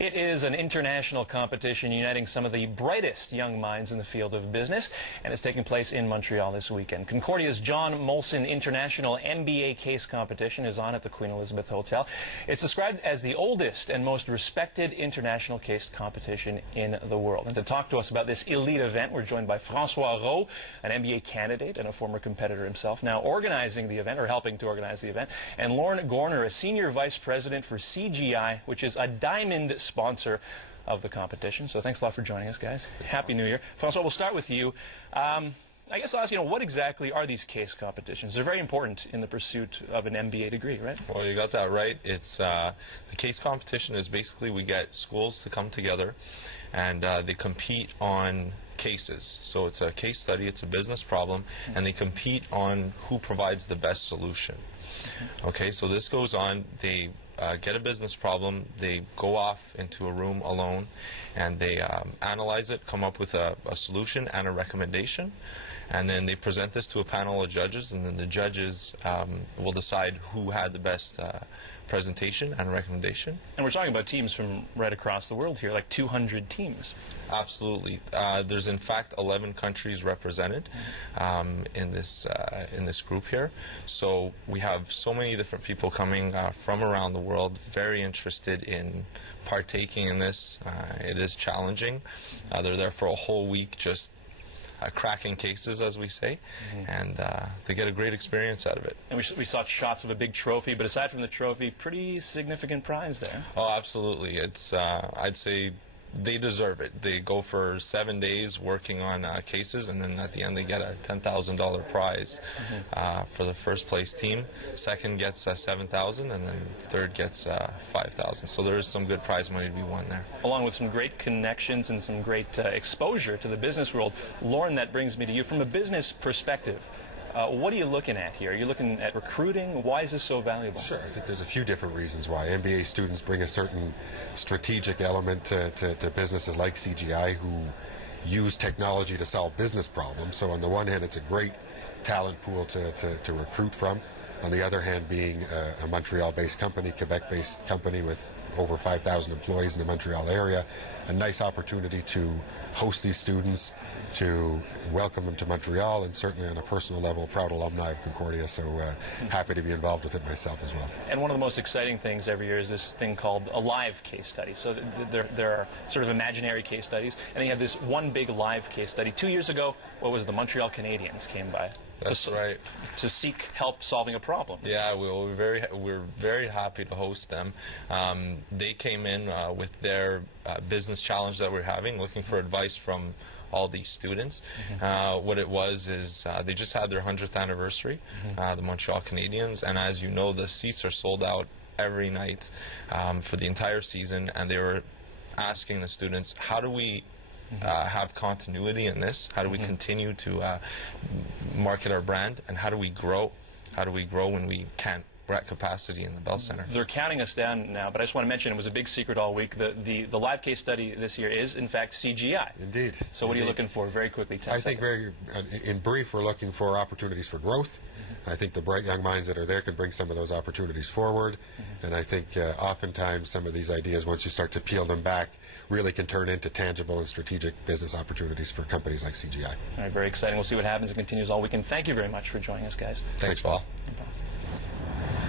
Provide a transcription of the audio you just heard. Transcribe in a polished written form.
It is an international competition uniting some of the brightest young minds in the field of business, and it's taking place in Montreal this weekend. Concordia's John Molson International MBA case competition is on at the Queen Elizabeth Hotel. It's described as the oldest and most respected international case competition in the world. And to talk to us about this elite event, we're joined by François Rowe, an MBA candidate and a former competitor himself, now organizing the event, or helping to organize the event, and Lorne Gorner, a senior vice president for CGI, which is a diamond sponsor of the competition. So thanks a lot for joining us, guys. Happy New Year. François, we'll start with you. I guess I'll ask you, what exactly are these case competitions? They're very important in the pursuit of an MBA degree, right? Well, you got that right. It's the case competition is basically we get schools to come together and they compete on cases. So it's a case study, it's a business problem, and they compete on who provides the best solution. Okay, so this goes on. They get a business problem, they go off into a room alone, and they analyze it, come up with a solution and a recommendation, and then they present this to a panel of judges, and then the judges will decide who had the best presentation and recommendation. And we're talking about teams from right across the world here, like 200 teams. Absolutely. There's in fact 11 countries represented in this group here. So we have so many different people coming from around the world, very interested in partaking in this. It is challenging. They're there for a whole week just cracking cases, as we say, and they get a great experience out of it. And we saw shots of a big trophy, but aside from the trophy, pretty significant prize there. Oh, absolutely. It's I'd say they deserve it. They go for 7 days working on cases, and then at the end they get a $10,000 prize for the first place team. Second gets $7,000, and then third gets $5,000. So there is some good prize money to be won there. Along with some great connections and some great exposure to the business world. Lorne, that brings me to you. From a business perspective, what are you looking at here? Are you looking at recruiting? Why is this so valuable? Sure. I think there's a few different reasons why. MBA students bring a certain strategic element to businesses like CGI who use technology to solve business problems. So on the one hand, it's a great talent pool to recruit from. On the other hand, being a Montreal-based company, Quebec-based company with over 5,000 employees in the Montreal area, a nice opportunity to host these students, to welcome them to Montreal, and certainly on a personal level, proud alumni of Concordia, so happy to be involved with it myself as well. And one of the most exciting things every year is this thing called a live case study. So there are sort of imaginary case studies, and then you have this one big live case study. 2 years ago, what was it, the Montreal Canadiens came by. That's right. To seek help solving a problem. Yeah, we're very happy to host them. They came in with their business challenge that we're having, looking for advice from all these students. What it was is they just had their 100th anniversary, the Montreal Canadiens, and as you know, the seats are sold out every night for the entire season, and they were asking the students, how do we have continuity in this? How do we continue to market our brand, and how do we grow? How do we grow when we can't? We're at capacity in the Bell Center. They're counting us down now, but I just want to mention it was a big secret all week. The live case study this year is, in fact, CGI. Indeed. So what are you looking for? Very quickly, I think in brief, we're looking for opportunities for growth. I think the bright young minds that are there can bring some of those opportunities forward. And I think oftentimes some of these ideas, once you start to peel them back, really can turn into tangible and strategic business opportunities for companies like CGI. All right, very exciting. We'll see what happens. It continues all weekend. Thank you very much for joining us, guys. Thanks, Paul. No problem.